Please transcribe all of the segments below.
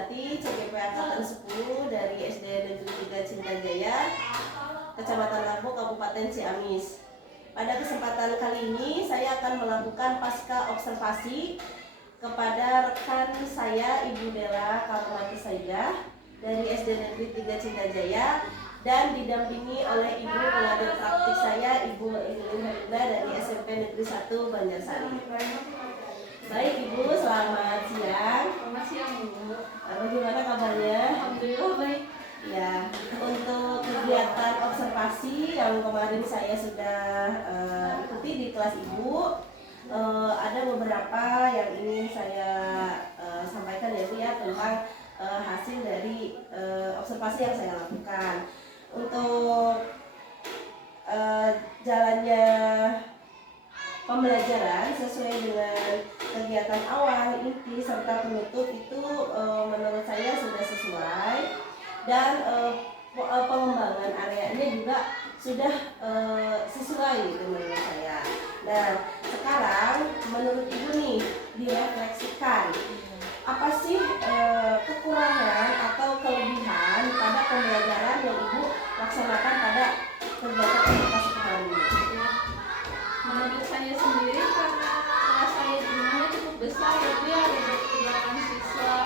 Sumiati, CGP Angkatan 10 dari SD Negeri 3 Cintajaya, Kecamatan Labo, Kabupaten Ciamis. Pada kesempatan kali ini saya akan melakukan pasca observasi kepada rekan saya Ibu Dela Karmati Saidah dari SD Negeri 3 Cintajaya dan didampingi oleh Ibu pengajar praktik saya Ibu Evelyn Herida dari SMP Negeri 1 Banjarsari. Baik Ibu, selamat siang. Selamat siang Bu. Bagaimana kabarnya? Alhamdulillah baik. Ya, untuk kegiatan observasi yang kemarin saya sudah ikuti di kelas Ibu, ada beberapa yang ingin saya sampaikan ya Bu ya tentang hasil dari observasi yang saya lakukan. Untuk jalannya pembelajaran sesuai dengan kegiatan awal, inti, serta penutup itu menurut saya sudah sesuai dan pengembangan areanya juga sudah sesuai gitu menurut saya. Nah sekarang menurut Ibu nih direfleksikan apa sih kekurangan atau kelebihan pada pembelajaran yang Ibu laksanakan pada kegiatan edukasi kemarin ini? Menurut saya sendiri karena kelas saya jumlahnya cukup besar ya Bu ya, ada 8 siswa.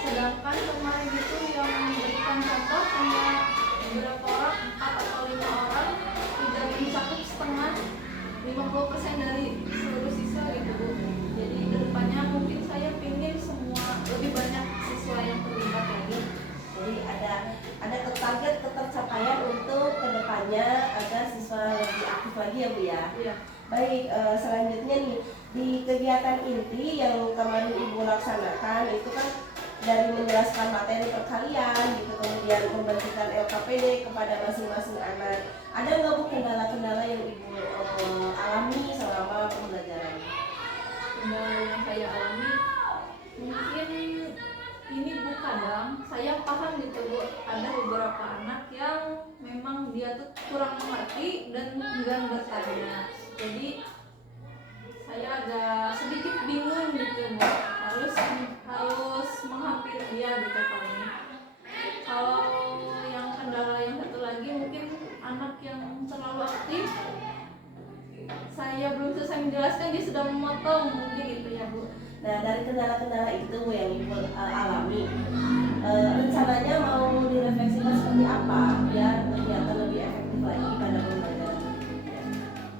Sedangkan kemarin itu yang memberikan contoh hanya beberapa orang, 4 atau 5 orang, tidak mencakup setengah 50% dari seluruh siswa gitu Bu. Jadi kedepannya mungkin saya ingin semua lebih banyak siswa yang terlibat lagi. Jadi ada target ketercapaian untuk kedepannya agar siswa lebih aktif lagi ya Bu ya. Iya. Baik, selanjutnya nih di kegiatan inti yang kemarin Ibu laksanakan itu kan dari menjelaskan materi perkalian gitu, kemudian membagikan LKPD kepada masing-masing anak. Ada nggak Bu kendala-kendala yang Ibu alami selama pembelajaran? Kendala yang saya alami mungkin ini Bu, kadang saya paham gitu Bu, ada beberapa anak yang memang dia tuh kurang mengerti dan enggan bertanya. Jadi saya agak sedikit bingung gitu Bu, harus menghampiri dia gitu paling. Kalau yang kendala yang satu lagi mungkin anak yang terlalu aktif, saya belum selesai menjelaskan dia sudah memotong mungkin gitu ya Bu. Nah dari kendala-kendala itu yang Ibu alami, rencananya mau direfleksikan seperti apa biar kegiatan lebih efektif lagi pada pembelajaran?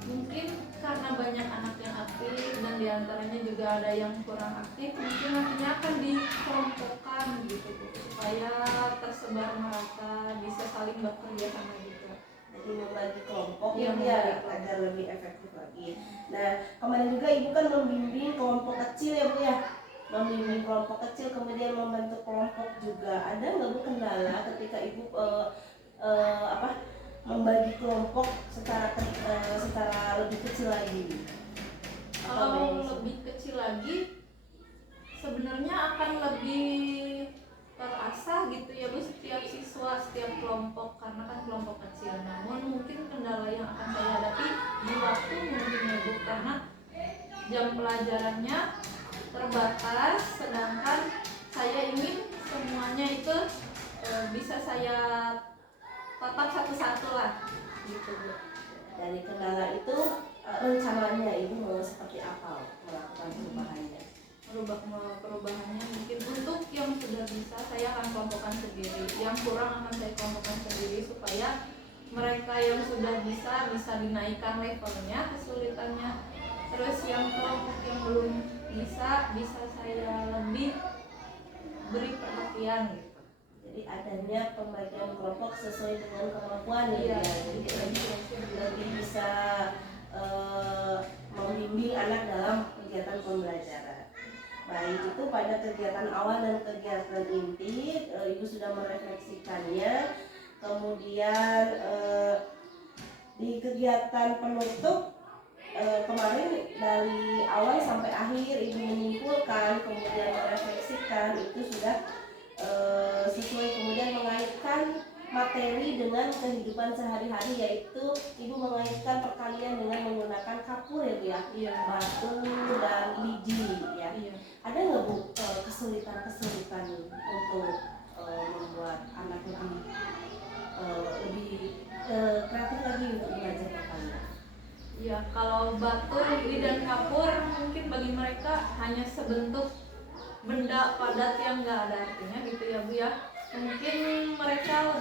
Mungkin karena banyak anak yang aktif dan diantaranya juga ada yang kurang aktif, mungkin nantinya akan dikelompokkan gitu Bu, supaya tersebar merata, bisa saling bekerja sama gitu. Jadi membagi kelompok Iya, ya agar lebih efektif lagi. Nah kemarin juga Ibu kan membimbing kelompok kecil ya Bu ya, membimbing kelompok kecil kemudian membentuk kelompok juga. Ada nggak Bu kendala ketika Ibu membagi kelompok secara lebih kecil lagi? Kalau lebih kecil lagi sebenarnya akan lebih terasa gitu ya Bu, setiap siswa, setiap kelompok, karena kan kelompok kecil. Namun mungkin kendala yang akan saya hadapi di waktu mungkin ya Bu, karena jam pelajarannya terbatas, sedangkan saya ingin semuanya itu bisa saya tatap satu-satu lah gitu Bu. Dari kendala itu rencananya Ibu mau seperti apa melakukan perubahannya? Perubahannya mungkin untuk yang sudah bisa saya akan kelompokkan sendiri, yang kurang akan saya kelompokkan sendiri supaya mereka yang sudah bisa dinaikkan levelnya, kesulitannya. Terus yang kelompok yang belum bisa saya lebih beri perhatian gitu. Jadi adanya pembagian kelompok sesuai dengan kemampuan Iya, ya. Jadi lebih bisa membimbing anak dalam kegiatan pembelajaran. Baik, itu pada kegiatan awal dan kegiatan inti Ibu sudah merefleksikannya. Kemudian di kegiatan penutup kemarin dari awal sampai akhir Ibu menyimpulkan, kemudian merefleksikan, itu sudah sesuai, kemudian mengaitkan materi dengan kehidupan sehari-hari, yaitu ibu mengaitkan perkalian dengan menggunakan kapur ya bu ya, Iya. batu dan lidi ya. Iya. Ada nggak bu kesulitan-kesulitan untuk membuat anak lebih kreatif lagi untuk belajar perkalian? Ya, kalau batu, lidi, dan kapur mungkin bagi mereka hanya sebentuk benda padat yang nggak ada artinya gitu ya bu ya. Mungkin mereka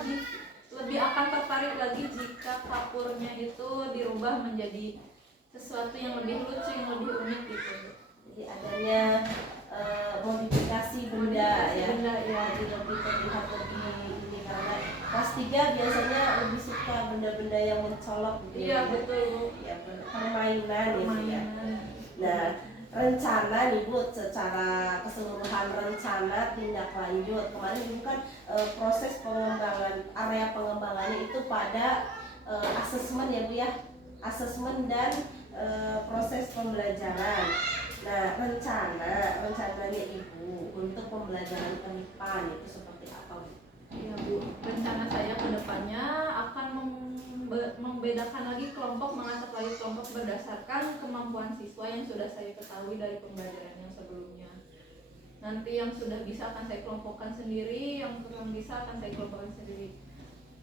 lebih akan tertarik lagi jika kapurnya itu dirubah menjadi sesuatu yang lebih lucu, yang lebih unik gitu bu. Jadi adanya modifikasi benda ya, Benda, ya. jadi lebih terlihat lebih ini, karena kelas 3 biasanya lebih suka benda-benda yang mencolok gitu Iya ya. betul bu. Ya, permainan ya. Permainan. Nah, rencana nih Bu, secara keseluruhan rencana tindak lanjut kemarin Ibu kan proses pengembangan, area pengembangannya itu pada asesmen ya Bu ya, asesmen dan proses pembelajaran. Nah, rencananya Ibu untuk pembelajaran ke depan itu seperti apa Bu? Iya bu, rencana saya ke depannya akan membedakan lagi kelompok, mengatur lagi kelompok berdasarkan kemampuan siswa yang sudah saya ketahui dari pembelajaran yang sebelumnya. Nanti yang sudah bisa akan saya kelompokkan sendiri, yang kurang bisa akan saya kelompokkan sendiri.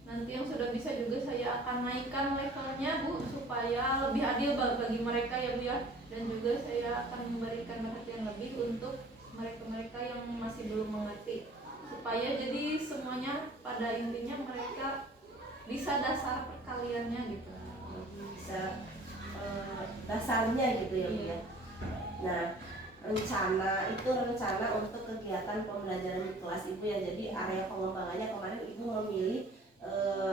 Nanti yang sudah bisa juga saya akan naikkan levelnya bu, supaya lebih adil bagi mereka ya bu ya. Dan juga saya akan memberikan perhatian lebih untuk mereka-mereka yang masih belum mengerti, supaya jadi semuanya pada intinya mereka bisa dasar perkaliannya gitu, bisa dasarnya gitu ya Bu ya. Nah, rencana untuk kegiatan pembelajaran di kelas Ibu ya. Jadi area pengembangannya kemarin Ibu memilih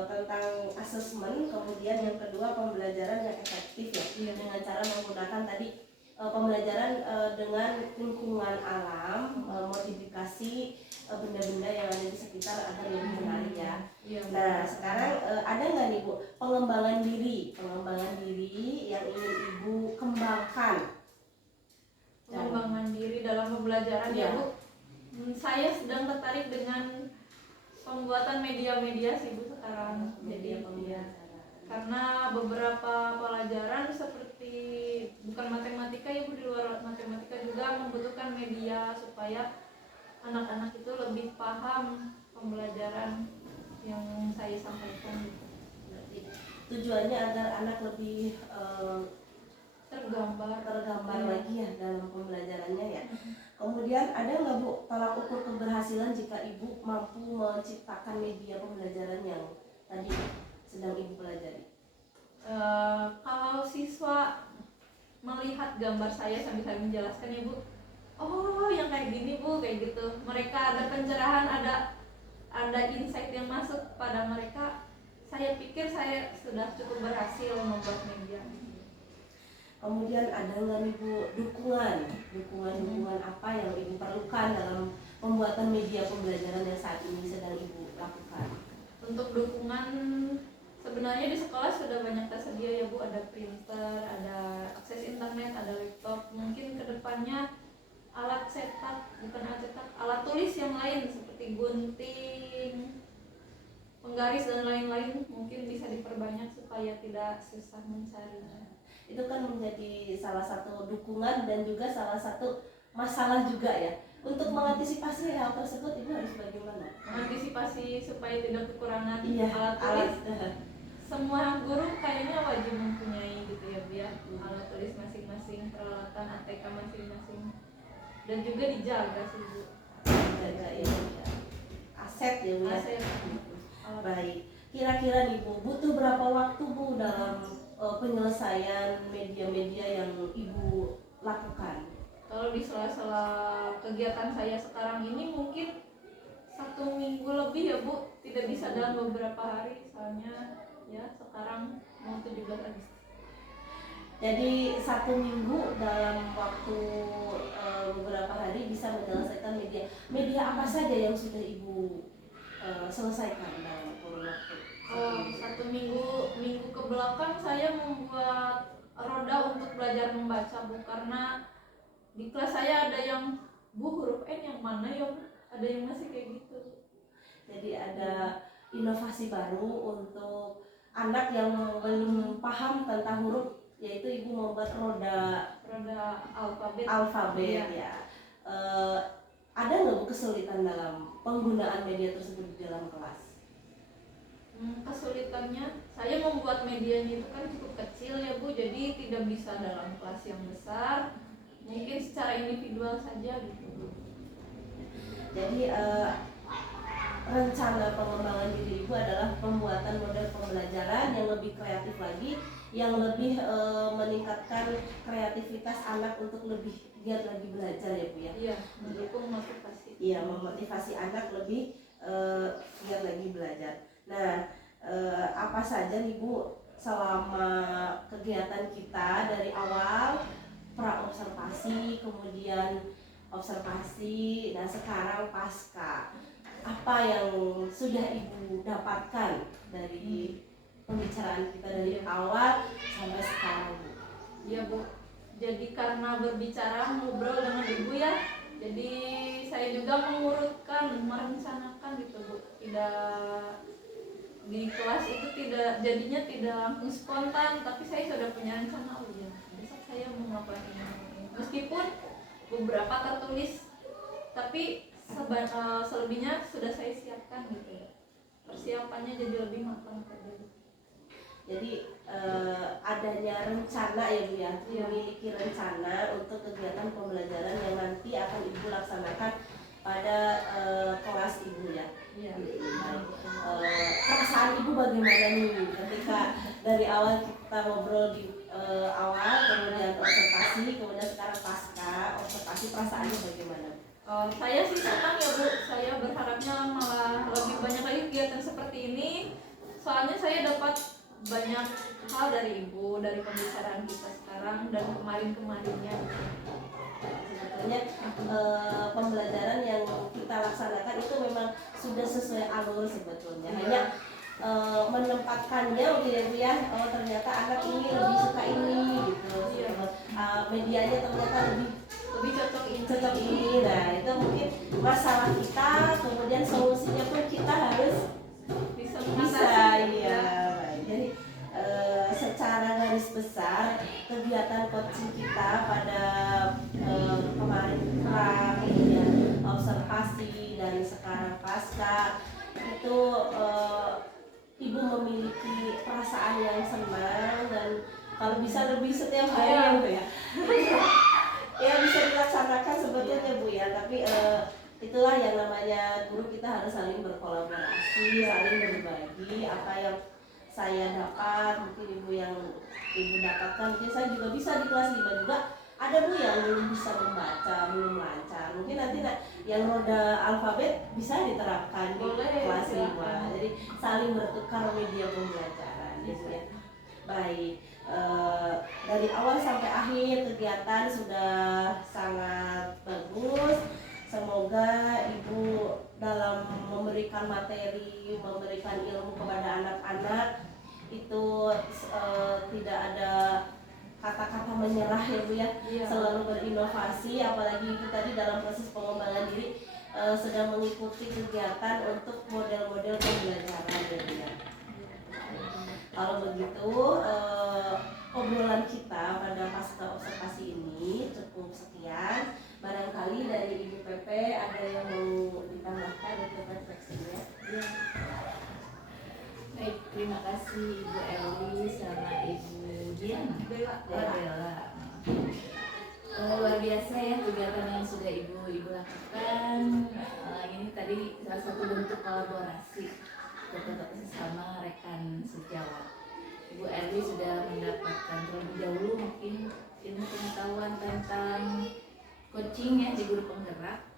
tentang asesmen, kemudian yang kedua pembelajaran yang efektif ya, dengan cara menggunakan tadi pembelajaran dengan lingkungan alam, modifikasi benda-benda yang ada di sekitar agar lebih menarik ya. Nah, sekarang ada nggak nih Bu pengembangan diri yang ingin Ibu kembangkan? Pengembangan diri dalam pembelajaran ya bu. Saya sedang tertarik dengan pembuatan media-media sih bu sekarang. Jadi karena beberapa pelajaran seperti bukan matematika ya bu, di luar matematika juga membutuhkan media supaya anak-anak itu lebih paham pembelajaran yang saya sampaikan gitu. Tujuannya agar anak lebih tergambar lagi ya dalam pembelajarannya ya. Kemudian ada nggak Bu tolak ukur keberhasilan jika Ibu mampu menciptakan media pembelajaran yang tadi sedang Ibu pelajari? Kalau siswa melihat gambar saya sambil saya menjelaskan ya Bu, oh yang kayak gini Bu, kayak gitu, mereka ada pencerahan, ada insight yang masuk pada mereka, saya pikir saya sudah cukup berhasil membuat media. Kemudian ada nggak nih Bu dukungan apa yang Ibu perlukan dalam pembuatan media pembelajaran yang saat ini sedang Ibu lakukan? Untuk dukungan sebenarnya di sekolah sudah banyak tersedia ya Bu, ada printer, ada akses internet, ada laptop. Mungkin kedepannya alat tulis yang lain seperti gunting, penggaris dan lain-lain mungkin bisa diperbanyak supaya tidak susah mencarinya. Itu kan menjadi salah satu dukungan dan juga salah satu masalah juga ya. Untuk mengantisipasi hal tersebut Ibu harus bagaimana? Mengantisipasi supaya tidak kekurangan alat tulis. Semua guru kayaknya wajib mempunyai gitu ya Bu ya, alat tulis masing-masing, peralatan ATK masing-masing, dan juga dijaga sih Bu. Jaga ya, aset ya Bu ya. Aset. Baik, kira-kira nih Bu butuh berapa waktu Bu dalam penyelesaian media-media yang Ibu lakukan? Kalau di sela-sela kegiatan saya sekarang ini mungkin 1 minggu lebih ya Bu, tidak bisa dalam beberapa hari, soalnya ya sekarang mau 17 Agustus. Jadi 1 minggu dalam waktu beberapa hari bisa menyelesaikan media apa saja yang sudah Ibu selesaikan dalam kurun waktu? 1 minggu ke belakang saya membuat roda untuk belajar membaca Bu, karena di kelas saya ada yang Bu huruf N yang mana ya Bu, ada yang masih kayak gitu. Jadi ada inovasi baru untuk anak yang belum paham tentang huruf, yaitu ibu membuat roda alfabet Iya. ya. Ada nggak bu kesulitan dalam penggunaan media tersebut di dalam kelas? Kesulitannya saya membuat medianya itu kan cukup kecil ya Bu, jadi tidak bisa dalam kelas yang besar, mungkin secara individual saja gitu Bu. Jadi rencana pengembangan diri ibu adalah pembuatan model pembelajaran yang lebih kreatif lagi, yang lebih meningkatkan kreativitas anak untuk lebih giat lagi belajar ya bu ya. Iya, mendukung motivasi. Iya, memotivasi anak lebih giat lagi belajar. Nah, apa saja nih bu selama kegiatan kita dari awal pra observasi, kemudian observasi, dan sekarang pasca, apa yang sudah ibu dapatkan dari pembicaraan kita dari awal sampai sekarang bu? Iya Bu, jadi karena berbicara ngobrol dengan ibu ya, jadi saya juga mengurutkan, merencanakan gitu Bu. Tidak di kelas itu jadinya tidak langsung spontan, tapi saya sudah punya rencana ya. Besok saya mau melakukan ini. Meskipun beberapa tertulis, tapi selebihnya sudah saya siapkan gitu ya. Persiapannya jadi lebih matang saja. Jadi adanya rencana ya bu ya, Iya. memiliki rencana untuk kegiatan pembelajaran yang nanti akan ibu laksanakan pada kelas ibu ya. Iya. Perasaan ibu bagaimana nih ketika dari awal kita ngobrol di awal, kemudian observasi, kemudian sekarang pasca observasi, perasaannya bagaimana? Saya sih senang ya Bu, saya berharapnya malah lebih banyak lagi kegiatan seperti ini. Soalnya saya dapat banyak hal dari ibu, dari pembicaraan kita sekarang dan kemarin-kemarinnya. Sebetulnya pembelajaran yang kita laksanakan itu memang sudah sesuai alur sebetulnya. Hanya menempatkannya mungkin ya bu ya, ternyata anak ini lebih suka ini gitu. Medianya ternyata lebih cocok ini. Nah itu mungkin masalah kita, kemudian solusinya pun kita harus bisa ya. Jadi secara garis besar kegiatan coaching kita pada kemarin kemudian observasi dan sekarang pasca itu ibu memiliki perasaan yang senang dan kalau bisa lebih setiap hari ya bu ya. Ya bisa dilaksanakan sebetulnya bu ya, tapi itulah yang namanya guru, kita harus saling berkolaborasi, saling berbagi apa yang saya dapat, mungkin ibu yang ibu dapatkan, mungkin saya juga bisa di kelas 5 juga. Ada bu yang belum bisa membaca, belum lancar, mungkin nanti yang roda alfabet bisa diterapkan di kelas 5. Jadi saling bertukar media pembelajaran gitu ya. Baik, dari awal sampai akhir kegiatan sudah sangat bagus. Semoga ibu dalam memberikan materi, memberikan ilmu kepada anak-anak itu tidak ada kata-kata menyerah ya bu ya. Selalu berinovasi, apalagi kita di dalam proses pengembangan diri sedang mengikuti kegiatan untuk model-model pembelajaran ya bu ya. Kalau begitu obrolan kita pada pasca observasi ini cukup sekian. Barangkali dari Ibu Pepe ada yang mau ditambahkan untuk refleksinya? Ya. Baik, terima kasih Ibu Elwi sama Ibu Diana Bella. Luar biasa ya kegiatan yang sudah Ibu lakukan. Ini tadi salah satu bentuk kolaborasi bersama rekan sejawat. Ibu Elwi sudah mendapatkan terlebih dahulu mungkin ilmu pengetahuan tentang coaching ya di guru penggerak.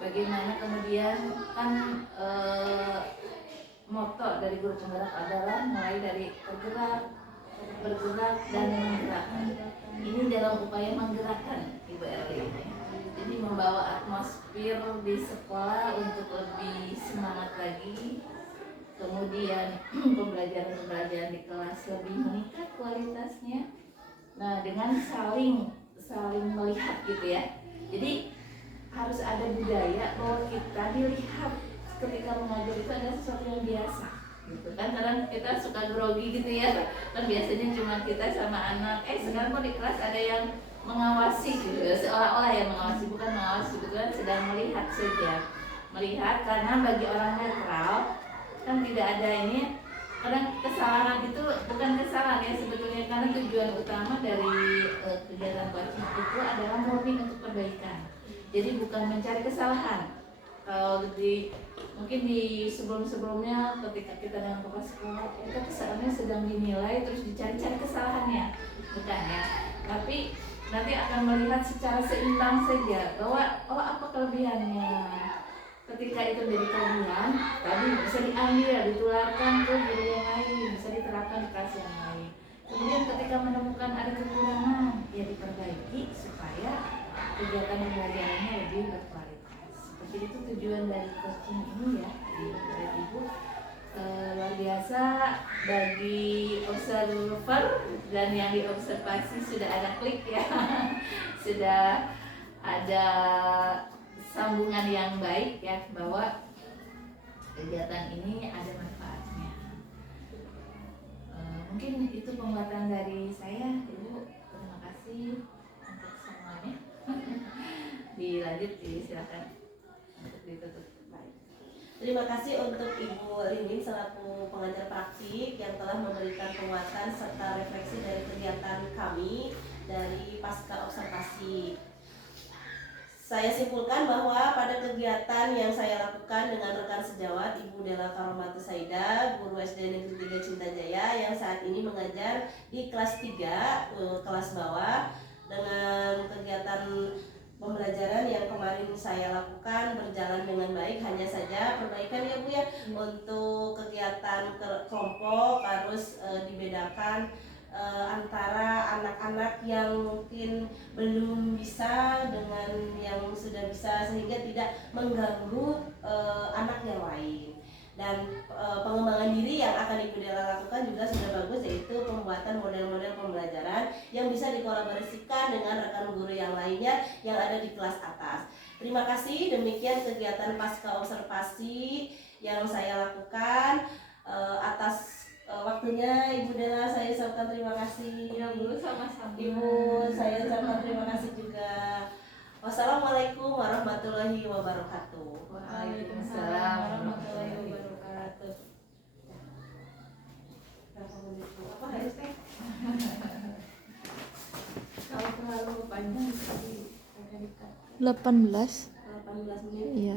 Bagaimana kemudian kan moto dari guru penggerak adalah mulai dari bergerak dan menggerakkan. Ini dalam upaya menggerakkan Ibu Elwi. Jadi membawa atmosfer di sekolah untuk lebih semangat lagi. Kemudian pembelajaran di kelas lebih meningkat kualitasnya. Nah, dengan saling melihat gitu ya. Jadi harus ada budaya bahwa kita dilihat ketika mengajar itu adalah sesuatu yang biasa gitu kan. Kadang kita suka grogi gitu ya kan, biasanya cuma kita sama anak, sekarang kok di kelas ada yang mengawasi gitu, seolah-olah ya mengawasi, bukan mengawasi, sebetulnya sedang melihat saja, melihat. Karena bagi orang netral kan tidak ada ini, kadang kesalahan itu bukan kesalahan ya sebetulnya, karena tujuan utama dari kegiatan coaching itu adalah murni untuk perbaikan, jadi bukan mencari kesalahan. Kalau mungkin di sebelumnya ketika kita dengan kepala sekolah, kita kesalahannya sedang dinilai terus dicari-cari kesalahannya, bukan ya, tapi nanti akan melihat secara seimbang saja bahwa apa kelebihannya. Ketika itu menjadi kelebihan, tadi bisa diambil, ditularkan ke guru yang lain, bisa diterapkan di kelas yang lain. Kemudian ketika menemukan ada kekurangan, ya diperbaiki supaya kegiatan pembelajarannya lebih berkualitas. Seperti itu tujuan dari coaching ini ya, Ibu. Luar biasa bagi observer dan yang diobservasi sudah ada klik ya, sudah ada sambungan yang baik ya, bahwa kegiatan ini ada manfaatnya. Mungkin itu penguatan dari saya, Ibu. Terima kasih untuk semuanya. Dilanjut, silakan untuk ditutup. Terima kasih untuk Ibu Linding selaku pengajar praktik yang telah memberikan penguatan serta refleksi dari kegiatan kami dari pasca observasi. Saya simpulkan bahwa pada kegiatan yang saya lakukan dengan rekan sejawat Ibu Dela Karomatu Saida, guru SD Negeri 3 Cintajaya yang saat ini mengajar di kelas 3, kelas bawah, dengan kegiatan pembelajaran yang kemarin saya lakukan berjalan dengan baik. Hanya saja perbaikan ya Bu ya, untuk kegiatan kelompok harus dibedakan antara anak-anak yang mungkin belum bisa dengan yang sudah bisa, sehingga tidak mengganggu anak yang lain. Dan pengembangan diri yang akan Ibu Dela lakukan juga sudah bagus, yaitu pembuatan model-model pembelajaran yang bisa dikolaborasikan dengan rekan guru yang lainnya yang ada di kelas atas. Terima kasih, demikian kegiatan pasca observasi yang saya lakukan. Atas waktunya Ibu Dela saya ucapkan terima kasih. Ya Bu, sama-sama. Ibu, saya ucapkan terima kasih juga. Wassalamualaikum warahmatullahi wabarakatuh. Waalaikumsalam warahmatullahi wabarakatuh. Apa harus teh? Kalau terlalu panjang bisa di 18. 18 menit. Iya.